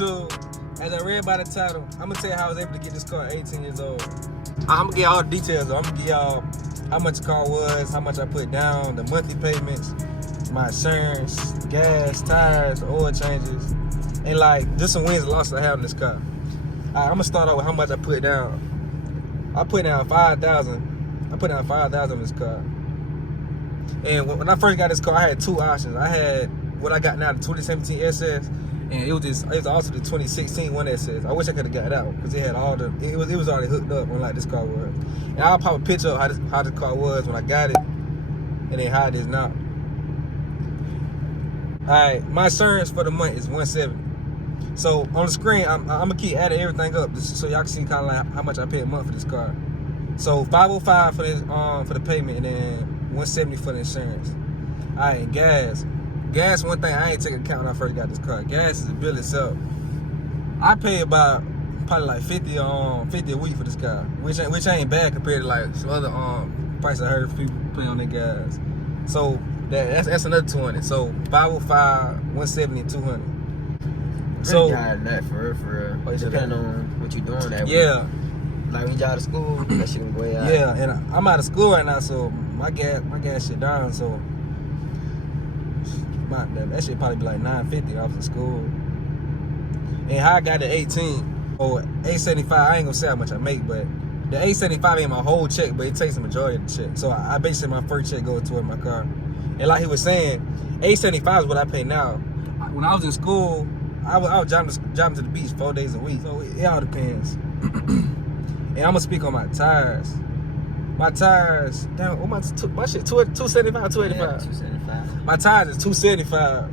YouTube. As I read by the title, I'm gonna tell you how I was able to get this car at 18 years old. I'm gonna get all the details though. I'm gonna give y'all how much the car was, how much I put down, the monthly payments, my insurance, gas, tires, oil changes, and like just some wins and losses I have in this car. Alright, I'm gonna start out with how much I put down. I put down $5,000. I put down $5,000 in this car. And when I first got this car, I had two options. I had what I got now, the 2017 SS, and it was also the 2016 One SS. I wish I could have got that one because it had all the it was already hooked up when like this car was. And I'll pop a picture of how this car was when I got it, and then how it is now. Alright, my insurance for the month is $170. So on the screen, I'm gonna keep adding everything up just so y'all can see kind of like how much I pay a month for this car. So $505 for this for the payment, and then $170 for the insurance. Alright, gas. Gas, one thing I ain't take account when I first got this car. Gas is a bill itself. I pay about probably like 50 a week for this car, which ain't bad compared to like some other price I heard people pay on their gas. So that's another 200. So 505, 170, and 200. So that for real. Oh, depending on what you doing that yeah. week. Like when you out of school, that shit can go out. Yeah, and I'm out of school right now, so my gas shit down. So that shit probably be like $950 off of school. And how I got the 18 or $875, I ain't gonna say how much I make, but the $875 ain't my whole check, but it takes the majority of the check. So I basically my first check goes toward my car. And like he was saying, $875 is what I pay now. When I was in school, I was driving to the beach 4 days a week. So it all depends. And I'm gonna speak on my tires. My tires, damn, my shit, 275, 285. Yeah, 275. My tires is 275.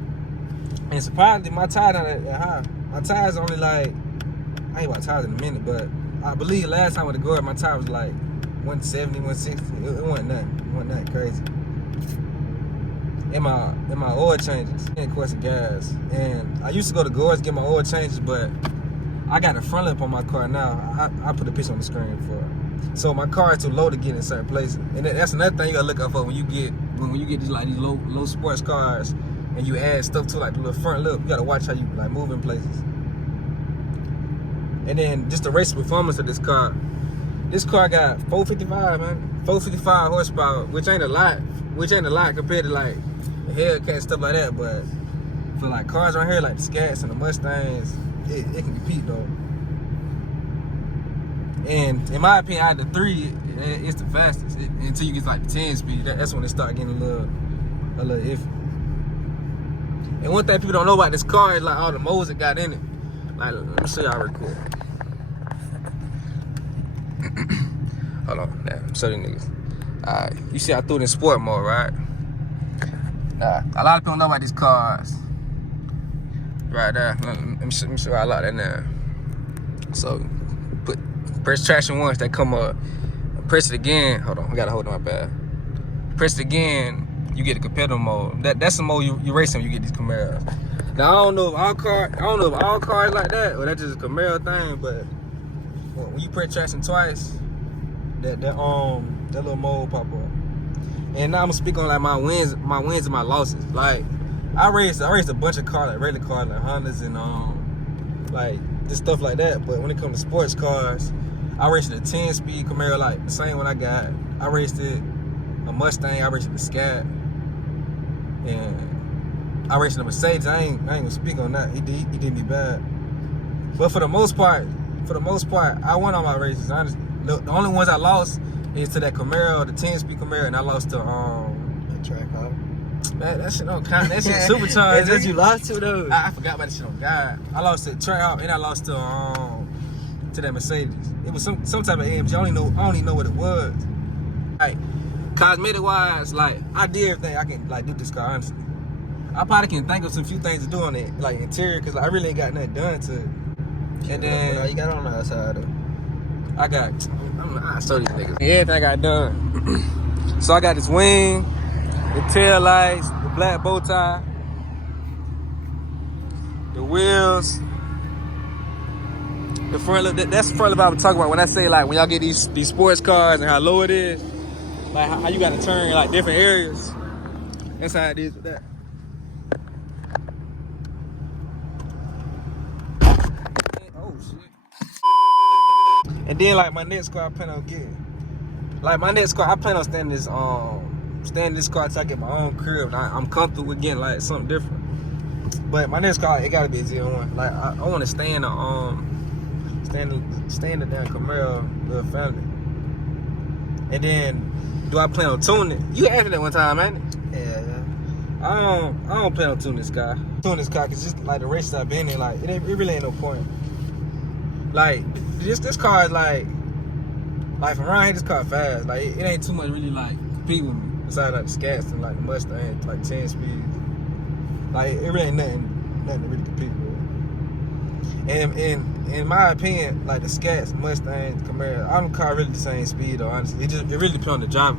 And surprisingly, my tires not that high. My tires only like, I ain't about tires in a minute, but I believe last time with the Gord, my tire was like 170, 160. It wasn't nothing. It wasn't nothing crazy. And my oil changes, and of course the gas. And I used to go to Gord's to get my oil changes, but I got a front lip on my car now. I put a picture on the screen for it. So my car is too low to get in certain places. And that's another thing you gotta look out for when you get these like these low sports cars and you add stuff to like the little front lip. You gotta watch how you like move in places. And then just the race performance of this car. This car got 455, man. 455 horsepower, which ain't a lot compared to like the Hellcat and stuff like that. But for like cars right here, like the Scats and the Mustangs, it can compete though. And in my opinion, out of the three, it's the fastest. Until you get like the 10 speed, that's when it start getting a little iffy. And one thing people don't know about this car is like all the modes it got in it. Like, let me show y'all real quick. Hold on, damn, show these niggas. Alright, you see I threw it in sport mode, right? Nah, a lot of people don't know about these cars. Right there, let me show you a lot that now. So, press traction once, that come up. Press it again. Hold on, I gotta hold on my pad. Press it again, you get the competitive mode. That's the mode you race in when you get these Camaros. Now I don't know if all cars like that, or that's just a Camaro thing. But when you press traction twice, that little mode pop up. And now I'm gonna speak on like my wins and my losses. Like I raced a bunch of cars, like regular cars, like Hondas and like just stuff like that. But when it comes to sports cars, I raced a 10-speed Camaro, like the same one I got. I raced it a Mustang. I raced the Scat, and I raced a Mercedes. I ain't gonna speak on that. He did me bad. But for the most part, I won all my races. Honestly, the only ones I lost is to that Camaro, the 10-speed Camaro, and I lost to track car. That shit don't count. That shit supercharged. That's what you lost to though. I forgot about that shit on God. I lost to track out, and I lost to that Mercedes. It was some type of AMG. I don't even know what it was. Like cosmetic wise, like I did everything I can like do this car. Honestly, I probably can think of some few things to do on it, like interior, cause I really ain't got nothing done to it. And then you got on the outside though. I show these niggas everything I got done. So I got this wing, the tail lights, the black bow tie, the wheels. The front lip, that's the front lip I was talking about when I say like when y'all get these sports cars and how low it is, like how you gotta turn like different areas. That's how it is with that. And then like my next car I plan on getting. Like my next car, I plan on staying in this car till I get my own crib. I'm comfortable with getting like something different. But my next car, it gotta be a Z01. Like I want to stay in the damn Camaro little family. And then, do I plan on tuning it? You asked me that one time, ain't it? Yeah. I don't plan on tuning this car. Tuning this car, cause just like the races I've been in, like it really ain't no point. Like this car is like from around here, this car fast. Like it ain't too much really like compete with me. Besides like the Scats and like the Mustang, like 10 speeds. Like it really ain't nothing to really compete with. And in my opinion, like the Scats, Mustangs, Camaro, all them cars really the same speed though, honestly. It really depends on the driver.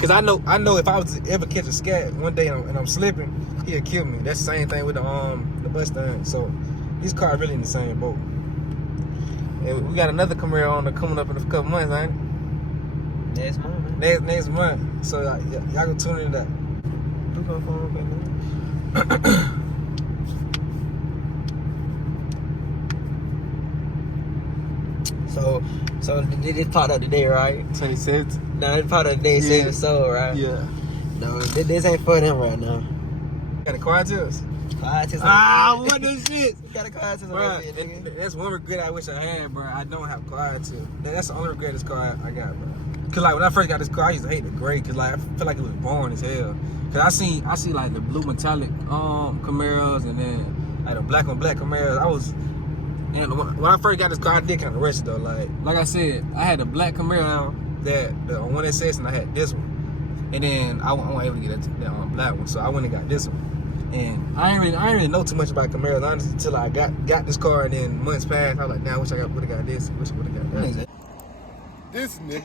Cause I know if I was to ever catch a Scat one day and I'm slipping, he'll kill me. That's the same thing with the Mustang. So these cars really in the same boat. And we got another Camaro coming up in a couple months, ain't it? Next month, man. Next month. So y'all can tune in that. Who's gonna phone up, man? So this part of the day, right? 26. No, this part of the day is saving soul, right? Yeah. No, this ain't for them right now. Got a quiet tips? Quiet tips. What the shit? You got a quiet tips on Bro, that shit, nigga. that's one regret I wish I had, bro. I don't have quiet tips. That's the only regret this car I got, bro. Cause like when I first got this car, I used to hate the gray, cause like I feel like it was boring as hell. Cause I see like the blue metallic Camaros and then like the black on black Camaros. And when I first got this car, I did kind of rush it though. Like I said, I had a black Camaro the 1 SS, and I had this one. And then I wasn't able to get that black one, so I went and got this one. And I ain't really know too much about Camaros honestly until I got this car, and then months passed. I was like, nah, I wish I would have got this. Wish I would have got that. This nigga.